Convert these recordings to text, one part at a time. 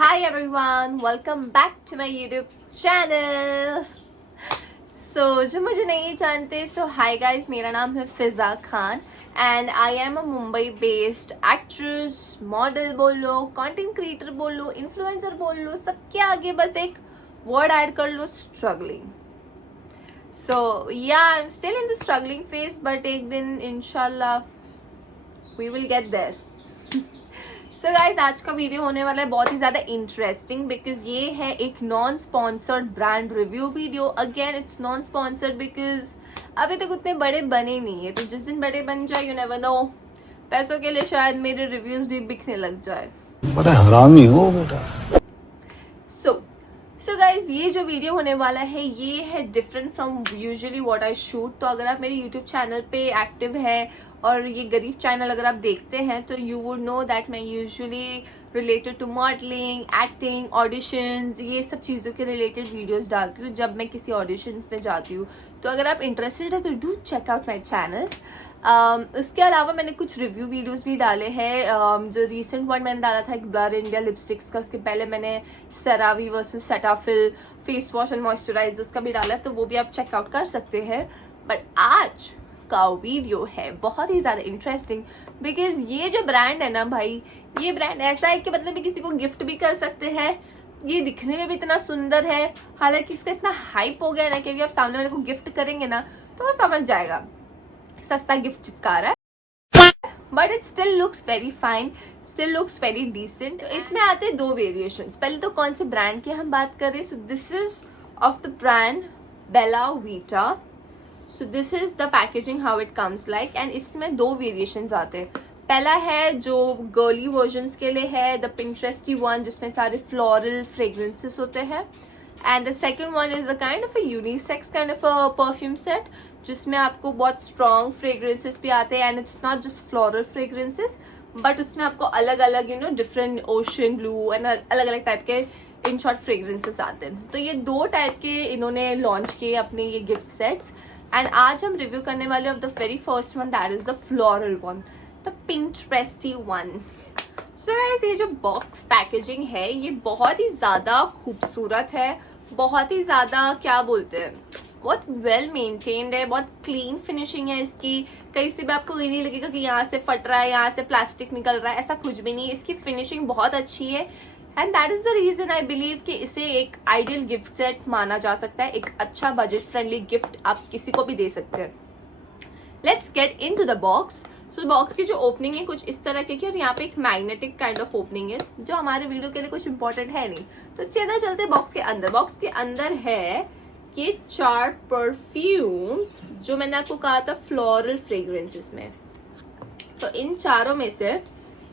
Hi everyone, welcome back to my YouTube channel. जो मुझे नहीं जानते, hi guys, मेरा नाम है फिजा Khan and I am a Mumbai based actress, model बोल लो, content creator बोल लो, influencer बोल लो, सबके आगे बस एक word add कर लो, struggling. So yeah, I'm still in the struggling phase, but एक दिन इंशाल्लाह we will get there. So guys आज का वीडियो होने वाला है बहुत ही ज़्यादा इंटरेस्टिंग बिकॉज ये है एक non sponsored brand review video. Again it's non sponsored because अभी तक उतने बड़े बने नहीं है, तो जिस दिन बड़े बन जाए यू नेवर नो, पैसों के लिए शायद मेरे रिव्यूज भी बिकने लग जाए. बड़ा हरामी हो बेटा. सो गाइज ये जो वीडियो होने वाला है ये है different from usually what I shoot. तो अगर आप मेरे यूट्यूब चैनल पे एक्टिव है और ये गरीब चैनल अगर आप देखते हैं तो यू वुड नो दैट मैं usually related to modelling, acting, auditions, ये सब चीज़ों के रिलेटेड वीडियोस डालती हूँ जब मैं किसी ऑडिशंस में जाती हूँ. तो अगर आप इंटरेस्टेड है तो do check out my channel. उसके अलावा मैंने कुछ रिव्यू वीडियोस भी डाले हैं. जो रिसेंट वन मैंने डाला था एक ब्लर इंडिया लिपस्टिक्स का, उसके पहले मैंने CeraVe versus Cetaphil face wash and moisturisers का भी डाला, तो वो भी आप चेकआउट कर सकते हैं. बट आज का वीडियो है बहुत ही ज़्यादा इंटरेस्टिंग बिकॉज ये जो ब्रांड है ना भाई, ये ब्रांड ऐसा है कि मतलब किसी को गिफ्ट भी कर सकते हैं. ये दिखने में भी इतना सुंदर है, हालांकि इसका इतना हाइप हो गया ना कि अभी आप सामने वाले को गिफ्ट करेंगे ना तो वो समझ जाएगा सस्ता गिफ्ट चिपका रहा है. But it still looks very fine, still looks very decent. इसमें आते हैं दो वेरिएशंस. पहले तो कौन से ब्रांड की हम बात कर रहे हैं. So this is of the brand Bella Vita. So this is the packaging how it comes like. And इसमें दो वेरिएशंस आते हैं. पहला है जो गर्ली वर्जन्स के लिए है, द पिंटरेस्टी वन, जिसमें सारे फ्लोरल फ्रेग्रेंसेस होते हैं. And the second one is a kind of a unisex kind of a perfume set जिसमें आपको बहुत स्ट्रॉन्ग फ्रेग्रेंसेस भी आते हैं. And it's not just floral fragrances but उसमें आपको अलग अलग डिफरेंट ओशन ब्लू एंड अलग अलग टाइप के इन शॉर्ट फ्रेग्रेंसेस आते हैं. तो ये दो टाइप के इन्होंने लॉन्च किए अपने ये गिफ्ट सेट्स. एंड आज हम रिव्यू करने वाले of the very first one, that is the floral one, the pinteresty one. So guys ये जो बॉक्स पैकेजिंग है ये बहुत ही ज़्यादा खूबसूरत है, बहुत ही ज़्यादा क्या बोलते हैं, बहुत वेल मेंटेन्ड है, बहुत क्लीन फिनिशिंग है इसकी. कहीं से भी आपको ये नहीं लगेगा कि यहाँ से फट रहा है, यहाँ से प्लास्टिक निकल रहा है, ऐसा कुछ भी नहीं है. इसकी फिनिशिंग बहुत अच्छी है and that is the reason I believe कि इसे एक आइडियल गिफ्ट सेट माना जा सकता है. एक अच्छा बजट फ्रेंडली गिफ्ट आप किसी को भी दे सकते हैं. Let's get into the box. So box की जो ओपनिंग है कुछ इस तरह की और यहाँ पे एक मैग्नेटिक काइंड ऑफ ओपनिंग है जो हमारे वीडियो के लिए कुछ इंपॉर्टेंट है नहीं. तो सीधा चलते बॉक्स के अंदर. बॉक्स के अंदर है ये 4 परफ्यूम्स जो मैंने आपको कहा था फ्लोरल फ्रेग्रेंसेस में. तो इन चारों में से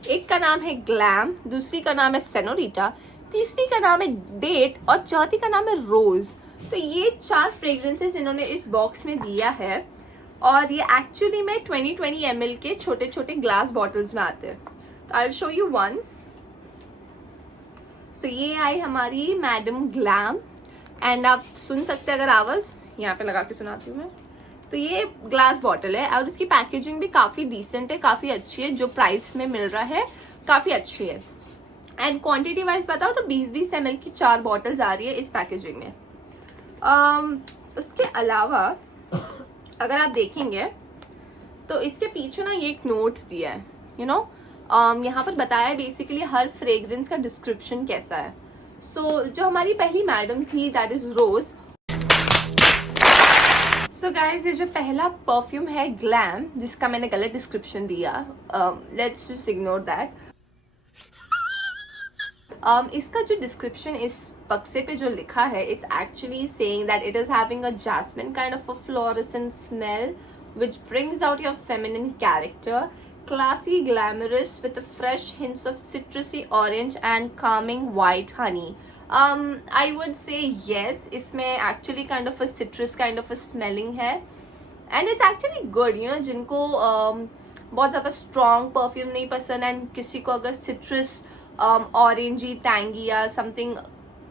एक का नाम है ग्लैम, दूसरी का नाम है सेनोरिटा, तीसरी का नाम है डेट और चौथी का नाम है रोज. तो ये 4 फ्रेग्रेंसेस इन्होंने इस बॉक्स में दिया है और ये एक्चुअली में 2020 ml के छोटे छोटे ग्लास बॉटल्स में आते हैं. तो I will show you one. So ये आई हमारी मैडम ग्लैम एंड आप सुन सकते हैं अगर आवाज यहाँ पे लगा के सुनाती हूँ मैं. तो ये ग्लास बॉटल है और इसकी पैकेजिंग भी काफ़ी डिसेंट है, काफ़ी अच्छी है. जो प्राइस में मिल रहा है काफ़ी अच्छी है. एंड क्वांटिटी वाइज बताओ तो 20-20 ml की 4 बॉटल्स आ रही है इस पैकेजिंग में. उसके अलावा अगर आप देखेंगे तो इसके पीछे ना ये एक नोट्स दिया है यहाँ पर बताया है बेसिकली हर फ्रेग्रेंस का डिस्क्रिप्शन कैसा है. सो जो हमारी पहली मैडम थी that is rose. So guys ये जो पहला परफ्यूम है ग्लैम जिसका मैंने गलत डिस्क्रिप्शन दिया, लेट्स जस्ट इग्नोर दैट. इसका जो डिस्क्रिप्शन इस बक्से पे जो लिखा है it's actually saying that it is having a jasmine kind of a florescent smell which brings out your feminine character, classy, glamorous with a fresh hints of citrusy orange and calming white honey. I would say yes, इसमें actually kind of a citrus kind of a smelling है and it's actually good. जिनको बहुत ज़्यादा strong perfume नहीं पसंद and किसी को अगर citrus, orangey, tangy या something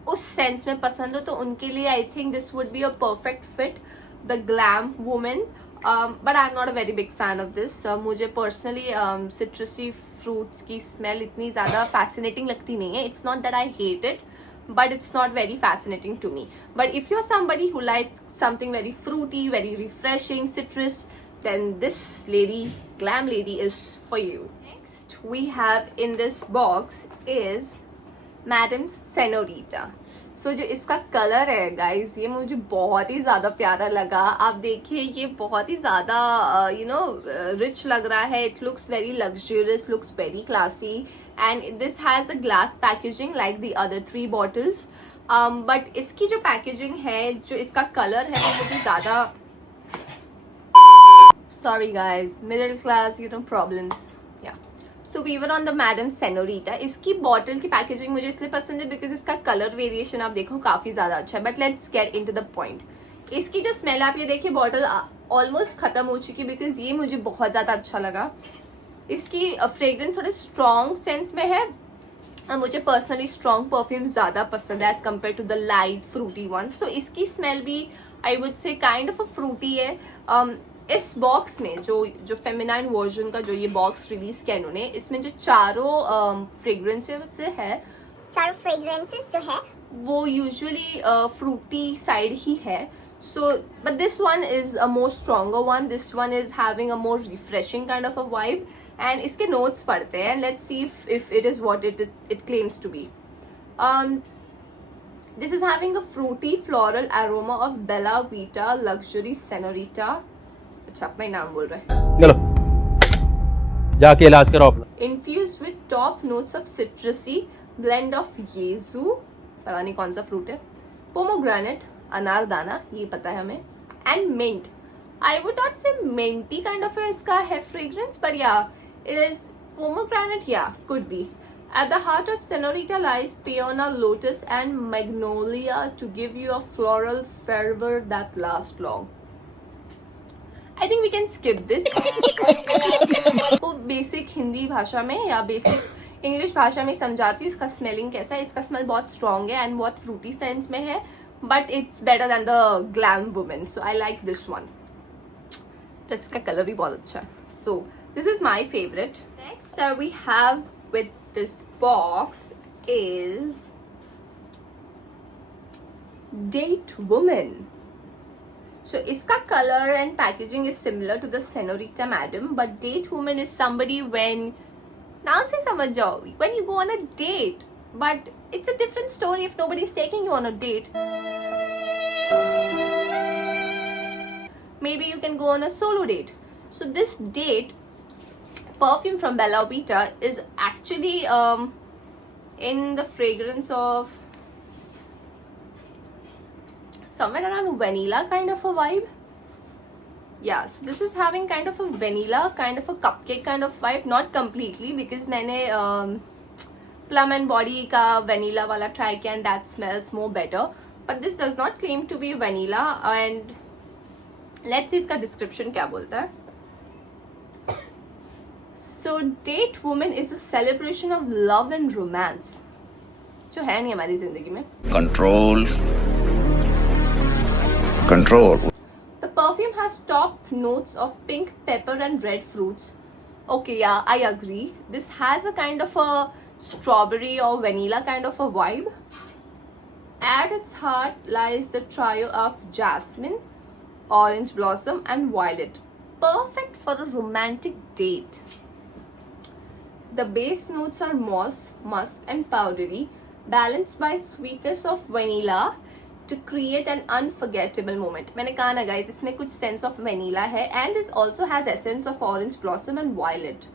उस सेंस में पसंद हो तो उनके लिए I think this would be a perfect fit, the glam woman. But I'm not a very big fan of this. मुझे personally citrusy फ्रूट्स की स्मेल इतनी ज़्यादा फैसिनेटिंग लगती नहीं है. It's not that I hate it, but it's not very fascinating to me. But if you're somebody who likes something very fruity, very refreshing, citrus, then this lady, Glam Lady, is for you. Next we have in this box is Madame Senorita. So जो इसका colour है guys, ये मुझे बहुत ही ज़्यादा प्यारा लगा. आप देखिए ये बहुत ही ज़्यादा रिच लग रहा है. It looks very luxurious, looks very classy, and this has a glass packaging like the other 3 bottles. But इसकी जो पैकेजिंग है, जो इसका कलर है, वो मुझे ज़्यादा, sorry guys, middle class problems. Yeah, so we were on the Madame Senorita. इसकी बॉटल की पैकेजिंग मुझे इसलिए पसंद है बिकॉज इसका कलर वेरिएशन आप देखो काफ़ी ज़्यादा अच्छा है. But let's get into the point. इसकी जो स्मेल आप ये देखिए, बॉटल ऑलमोस्ट ख़त्म हो चुकी है बिकॉज ये मुझे बहुत ज़्यादा अच्छा लगा. इसकी फ्रेग्रेंस थोड़े स्ट्रॉन्ग सेंस में है. मुझे पर्सनली स्ट्रॉन्ग परफ्यूम ज़्यादा पसंद है as compared to the light fruity ones. तो इसकी स्मेल भी I would say kind of a fruity है. इस बॉक्स में जो फेमिनाइन वर्जन का जो ये बॉक्स रिलीज किया इन्होंने, इसमें जो चारों फ्रेग्रेंसेस है, चारों फ्रेग्रेंसेस जो है वो यूजुअली फ्रूटी साइड ही है. So, but this one is a more stronger one. This one is having a more refreshing kind of a vibe. And इसके notes पढ़ते हैं. Let's see if it is what it claims to be. This is having a fruity floral aroma of Bella Vita Luxury Senorita. अच्छा, अपना ही नाम बोल रहा है. चलो जाके इलाज कराओ अपना. Infused with top notes of citrusy blend of yezu, पता नहीं कौन सा फ्रूट है, pomegranate, अनारदाना, ये पता है हमें, and mint. I would not say minty kind of इसका है fragrance, but yeah it is pomegranate, yeah could be. At the heart of Senorita lies peona, lotus and magnolia to give you a floral fervor that lasts long. I think we can skip this. तो basic Hindi भाषा में या basic English भाषा में समझाती हूँ इसका smelling कैसा है. इसका स्मेल बहुत स्ट्रॉन्ग है एंड बहुत फ्रूटी सेंस में है, but it's better than the Glam Woman, so I like this one. plus इसका कलर भी बहुत अच्छा है. So this is my favorite. Next that we have with this box is Date Woman. So इसका color and packaging is similar to the Senorita Madam, but Date Woman is somebody when, नाम से समझ जाओ, when you go on a date, but it's a different story if nobody is taking you on a date. Maybe you can go on a solo date. So this date perfume from Bella Vita is actually in the fragrance of somewhere around vanilla kind of a vibe. Yeah, so this is having kind of a vanilla, kind of a cupcake kind of vibe. Not completely because मैंने Plum and Body का vanilla वाला try किया and that smells more better. But this does not claim to be vanilla. And let's see इसका description क्या बोलता है. So Date Woman is a celebration of love and romance, जो है नहीं हमारी जिंदगी में. Control. The perfume has top notes of pink, pepper and red fruits. Okay, yeah, I agree. This has a kind of a strawberry or vanilla kind of a vibe. At its heart lies the trio of jasmine, orange blossom and violet. Perfect for a romantic date. The base notes are moss, musk and powdery, balanced by sweetness of vanilla to create an unforgettable moment. मैंने कहा ना guys, इसमें कुछ sense of vanilla है and this also has essence of orange blossom and violet.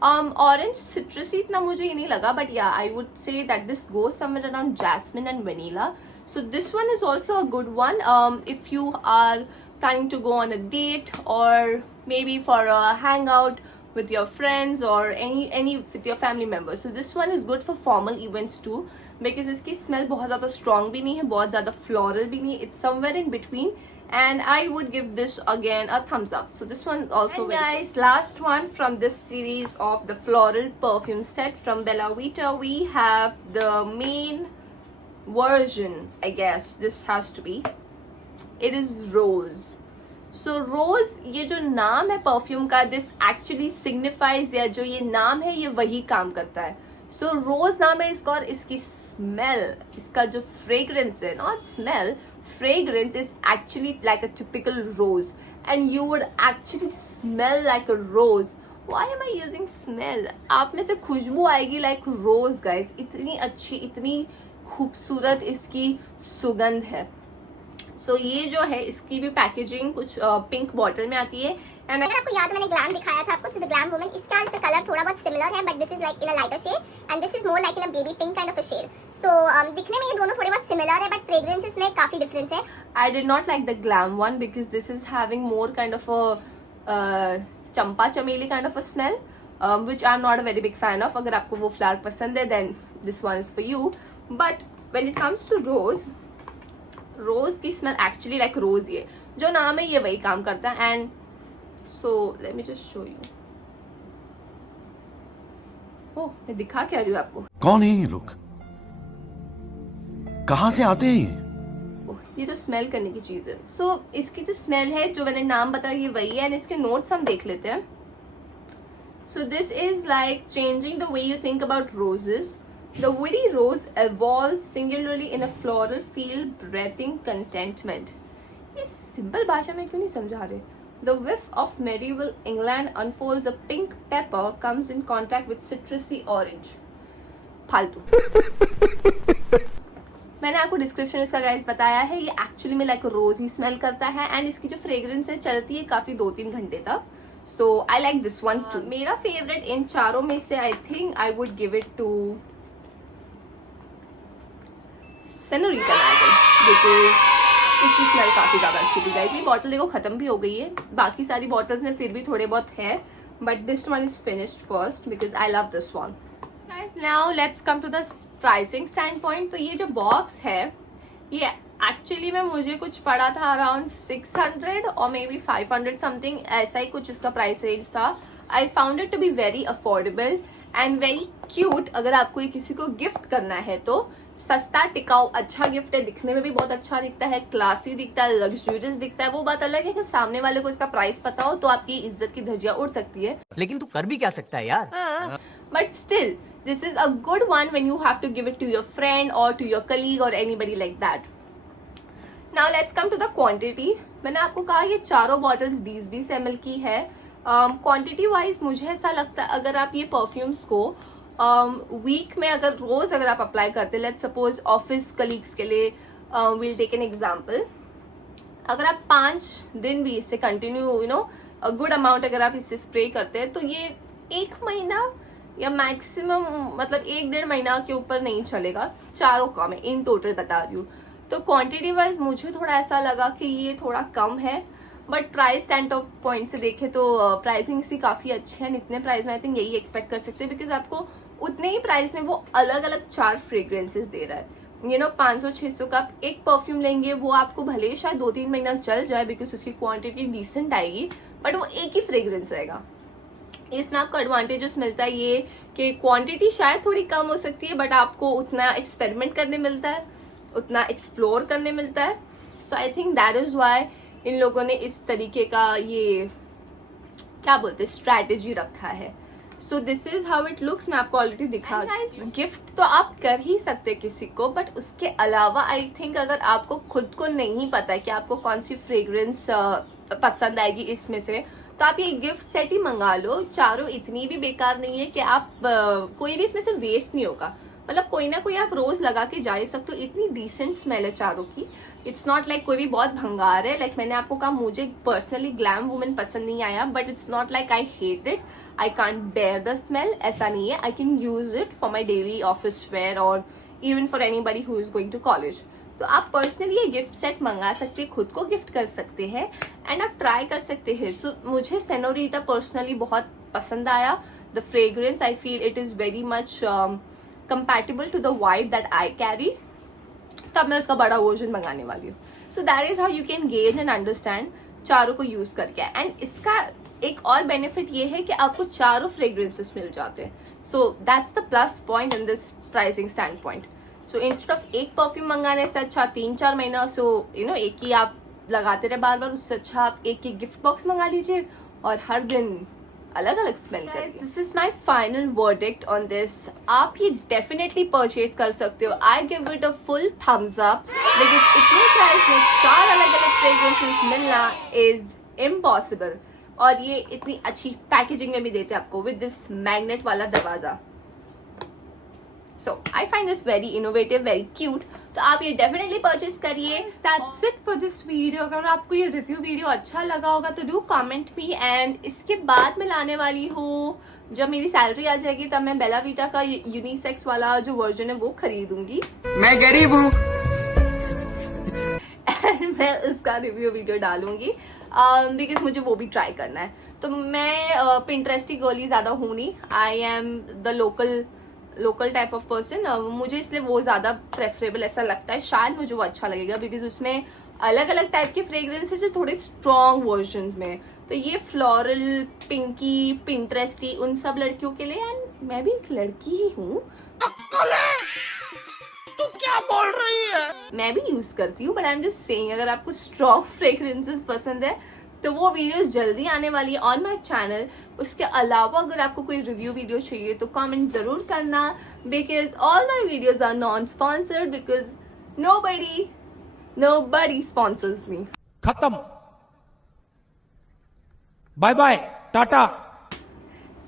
Orange citrusy इतना मुझे ये नहीं लगा, but yeah, I would say that this goes somewhere around jasmine and vanilla. So this one is also a good one if you are planning to go on a date or maybe for a hangout with your friends or any with your family members. So this one is good for formal events too because इसकी smell बहुत ज़्यादा strong भी नहीं है, बहुत ज़्यादा floral भी नहीं है. It's somewhere in between. And I would give this again a thumbs up. So this one is also and very guys, last one from this series of the floral perfume set from Bella Vita. We have the main version, I guess this has to be. It is Rose. सो रोज ये जो नाम है perfume का, this actually signifies, या जो ये नाम है ये वही काम करता है. सो रोज नाम है इसका, और इसकी स्मेल, इसका जो फ्रेग्रेंस है, not smell, fragrance is actually like a typical rose and you would actually smell like a rose. Why am I using smell? आप में से खुशबू आएगी लाइक रोज गाइस. इतनी अच्छी, इतनी खूबसूरत इसकी सुगंध है. सो ये जो है इसकी भी पैकेजिंग कुछ पिंक बॉटल में आती है. एंड अगर आपको याद है मैंने ग्लैम दिखाया था आपको, द ग्लैम वुमन, इसका कलर थोड़ा बहुत सिमिलर है, but this is like in a lighter shade and this is more like in a baby pink kind of a shade. So दिखने में ये दोनों थोड़े बहुत सिमिलर है, बट फ्रेग्रेंसेस में काफी डिफरेंस है. I did not like the glam one because this is having more kind of a champa chameli kind of a smell, which I'm not a very big fan of. अगर आपको वो flower पसंद है then this one is for you. But when it comes to रोज की smell actually like रोज, ये जो नाम है ये वही काम करता है. And so let me just show you. Oh, मैं दिखा क्या रही हूँ आपको? कौन है ये लोग? कहां से आते हैं ये? ये तो स्मेल करने की चीज है. सो इसकी जो स्मेल है, जो मैंने नाम बताया, ये वही है. एंड इसके नोट्स हम देख लेते हैं. So this is like changing the way you think about roses. The woody rose evolves singularly in a floral field, breathing contentment. ये सिंपल भाषा में क्यों नहीं समझा रहे? The whiff of medieval England unfolds a pink pepper comes in contact with citrusy orange. फालतू. मैंने आपको डिस्क्रिप्शन इसका गाइस बताया है. ये एक्चुअली में लाइक रोज ही स्मेल करता है एंड इसकी जो फ्रेग्रेंस है चलती है काफी 2-3 घंटे तक. So I like this one too. मेरा फेवरेट इन चारों में से I think I would give it to Senorita Magan, because इसकी स्मेल काफी ज्यादा अच्छी थी गाइस. ये बॉटल देखो खत्म भी हो गई है. बाकी सारी बॉटल्स में फिर भी थोड़े बहुत है, but this one is finished first because I love this one. Guys now let's come to the pricing standpoint. तो ये जो बॉक्स है ये एक्चुअली में मुझे कुछ पड़ा था अराउंड 600 और मे बी 500 समथिंग, ऐसा ही कुछ इसका प्राइस रेंज था. I found it to be very affordable and very cute. अगर आपको ये किसी को गिफ्ट करना है तो सस्ता, टिकाऊ, अच्छा गिफ्ट है. दिखने में भी बहुत अच्छा दिखता है, क्लासी दिखता है, लग्जूरियस दिखता है. वो बात अलग है कि सामने वाले को इसका प्राइस पता हो तो आपकी इज्जत की धज्जियां उड़ सकती है. लेकिन तू कर भी क्या सकता है यार. But still this is a good one when you have to give it to your friend और टू योर कलीग और anybody like that. Now let's come to the quantity. मैंने आपको कहा ये चारों बॉटल्स 20-20 ml की है. क्वांटिटी वाइज मुझे ऐसा लगता है अगर आप ये परफ्यूम्स को वीक में अगर आप अप्लाई करते, लेट्स सपोज ऑफिस कलीग्स के लिए, विल टेक एन एग्जांपल, अगर आप 5 दिन भी इससे कंटिन्यू गुड अमाउंट अगर आप इससे स्प्रे करते हैं तो ये 1 महीना या मैक्सिमम मतलब 1-1.5 महीना के ऊपर नहीं चलेगा. चारों का मैं इन टोटल बता रही हूँ. तो क्वांटिटी वाइज मुझे थोड़ा ऐसा लगा कि ये थोड़ा कम है, but price stand of point से देखे तो प्राइसिंग इसकी काफी अच्छी है. इतने प्राइस में आई थिंक यही एक्सपेक्ट कर सकते हैं, बिकॉज आपको उतने ही प्राइस में वो अलग अलग 4 फ्रेग्रेंसेस दे रहा है. 500-600 का आप एक परफ्यूम लेंगे, वो आपको भले ही शायद 2-3 महीना चल जाए बिकॉज उसकी क्वांटिटी डिसेंट आएगी, बट वो एक ही फ्रेग्रेंस रहेगा. इसमें आपको एडवांटेजेस मिलता है ये कि क्वांटिटी शायद थोड़ी कम हो सकती है, बट आपको उतना एक्सपेरिमेंट करने मिलता है, उतना एक्सप्लोर करने मिलता है. So I think that is why इन लोगों ने इस तरीके का ये क्या बोलते हैं स्ट्रैटेजी रखा है. So this is how it looks. मैं आपको ऑलरेडी दिखा. गिफ्ट तो आप कर ही सकते किसी को, बट उसके अलावा आई थिंक अगर आपको खुद को नहीं पता है कि आपको कौन सी फ्रेग्रेंस पसंद आएगी इसमें से, तो आप ये गिफ्ट सेट ही मंगा लो. चारों इतनी भी बेकार नहीं है कि आप कोई भी इसमें से वेस्ट नहीं होगा. मतलब कोई ना कोई आप रोज लगा के जा ही सकते हो. इतनी डिसेंट स्मेल है चारों की. इट्स नॉट लाइक कोई भी बहुत भंगार है. लाइक मैंने आपको कहा मुझे पर्सनली ग्लैम वुमन पसंद नहीं आया, but it's not like I hate it, I can't bear the smell. ऐसा नहीं है. I can use it for my daily office wear और even for anybody who is going to college. तो आप personally ये गिफ्ट सेट मंगा सकते हैं, खुद को गिफ्ट कर सकते हैं एंड आप ट्राई कर सकते हैं. सो मुझे सेनोरिटा पर्सनली बहुत पसंद आया. The fragrance I feel it is very much compatible to the vibe that I carry. तब मैं उसका बड़ा वर्जन मंगाने वाली हूँ. So that is how you can gauge and understand चारों को यूज करके. एंड इसका एक और बेनिफिट ये है कि आपको चारों फ्रेग्रेंसेस मिल जाते हैं. So that's the plus point in this pricing standpoint. So instead of एक परफ्यूम मंगाने से अच्छा 3-4 महीना एक ही आप लगाते रहे बार बार, उससे अच्छा आप एक गिफ्ट बॉक्स मंगा लीजिए और हर दिन अलग अलग स्मेल करिए। This is my final verdict on this. आप ये डेफिनेटली परचेज कर सकते हो। I give it a full thumbs up, लेकिन इतने प्राइस में 4 अलग अलग फ्रेग्रेंसेस मिलना इज इम्पॉसिबल। और ये इतनी अच्छी पैकेजिंग में भी देते हैं आपको विद दिस मैग्नेट वाला दरवाजा। So I find this very innovative, very cute. तो आप ये definitely purchase करिए। That's it for this video. अगर आपको ये रिव्यू वीडियो अच्छा लगा होगा तो do comment me, and इसके बाद मैं लाने वाली हूँ, जब मेरी सैलरी आ जाएगी तब मैं बेला वीटा का यूनिसेक्स वाला जो वर्जन है वो खरीदूंगी। मैं गरीब हूँ। एंड मैं उसका रिव्यू वीडियो डालूंगी बिकॉज मुझे वो भी ट्राई करना है। तो मैं पिंटरेस्टी गर्ली ज़्यादा हूँ नहीं। I am the local type of person. मुझे इसलिए वो ज़्यादा प्रेफरेबल ऐसा लगता है, शायद मुझे वो अच्छा लगेगा बिकॉज उसमें अलग अलग टाइप के फ्रेग्रेंसेस है थोड़े स्ट्रॉन्ग वर्जन्स में। तो ये फ्लोरल, पिंकी, पिंटरेस्टी उन सब लड़कियों के लिए, एंड मैं भी एक लड़की ही हूँ। तू क्या बोल रही है? मैं भी यूज करती हूँ, but I am just saying अगर आपको स्ट्रॉन्ग फ्रेग्रेंसेस पसंद है तो वो वीडियो जल्दी आने वाली है ऑन माई चैनल। उसके अलावा अगर आपको कोई रिव्यू वीडियो चाहिए तो कमेंट जरूर करना, because all my videos are non sponsored, because nobody sponsors me. खत्म, bye bye, tata.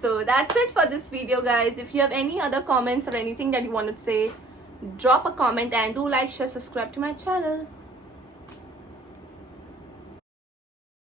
So that's it for this video, guys. If you have any other comments or anything that you want to say, drop a comment and do like, share, subscribe to my channel.